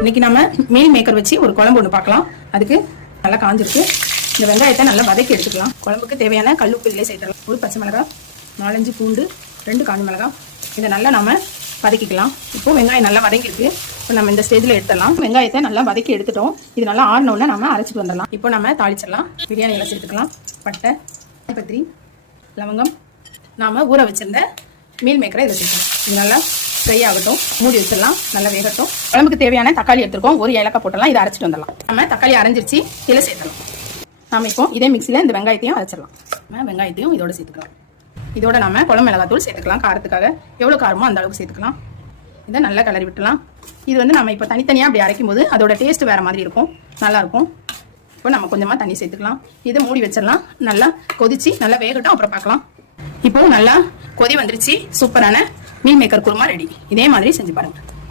இன்னைக்கு நம்ம meal maker வச்சு ஒரு குழம்பு ஒன்று பார்க்கலாம். அதுக்கு நல்லா காஞ்சிருக்கு. இந்த வெங்காயத்தை நல்லா வதக்கி எடுத்துக்கலாம். குழம்புக்கு தேவையான கல்லுப்பு இதிலே சேர்த்துக்கலாம். ஒரு பச்சை மிளகாய், 4-5 பூண்டு, 2 காஞ்ச மிளகாய். இதை நல்லா நம்ம வதக்கிக்கலாம். இப்போ வெங்காயம் நல்லா வதங்கிருக்கு. இப்போ நம்ம இந்த ஸ்டேஜில் எடுத்துடலாம். வெங்காயத்தை நல்லா வதக்கி எடுத்துட்டோம். இது நல்லா ஆறினோடனே நம்ம அரைச்சிட்டு வந்துடலாம். இப்போ நம்ம தாளிச்சிடலாம். பிரியாணி எல்லாம் சேர்த்துக்கலாம். பட்டை, பத்திரி, லவங்கம், நாம் ஊற வச்சிருந்த மீல் மேக்கரை இதை சேர்த்துக்கலாம். இது நல்லா ஃப்ரை ஆகட்டும். மூடி வச்சிடலாம். நல்லா வேகட்டும். குழம்புக்கு தேவையான தக்காளி எடுத்துருக்கோம். ஒரு ஏலக்காய் போட்டலாம். இதை அரைச்சிட்டு வந்துடலாம். நம்ம தக்காளி அரைஞ்சிருச்சு. இதில் சேர்த்துடலாம். நாம் இப்போ இதே மிக்சியில் இந்த வெங்காயத்தையும் அரைச்சிடலாம். நம்ம வெங்காயத்தையும் இதோட சேர்த்துக்கலாம். இதோட நம்ம குழம்பு மிளகாத்தூள் சேர்த்துக்கலாம். காரத்துக்காக எவ்வளோ காரமோ அந்த அளவுக்கு சேர்த்துக்கலாம். இதை நல்லா கிளறி விட்டுலாம். இது வந்து நம்ம இப்போ தனித்தனியாக அப்படி அரைக்கும் போது அதோட டேஸ்ட் வேறு மாதிரி இருக்கும். நல்லாயிருக்கும். இப்போ நம்ம கொஞ்சமாக தண்ணி சேர்த்துக்கலாம். இதை மூடி வச்சிடலாம். நல்லா கொதிச்சு நல்லா வேகட்டும். அப்புறம் பார்க்கலாம். இப்போ நல்லா கொதி வந்துருச்சு. சூப்பரான மீல் மேக்கர் குருமா ரெடி. இதே மாதிரி செஞ்சு பாருங்க.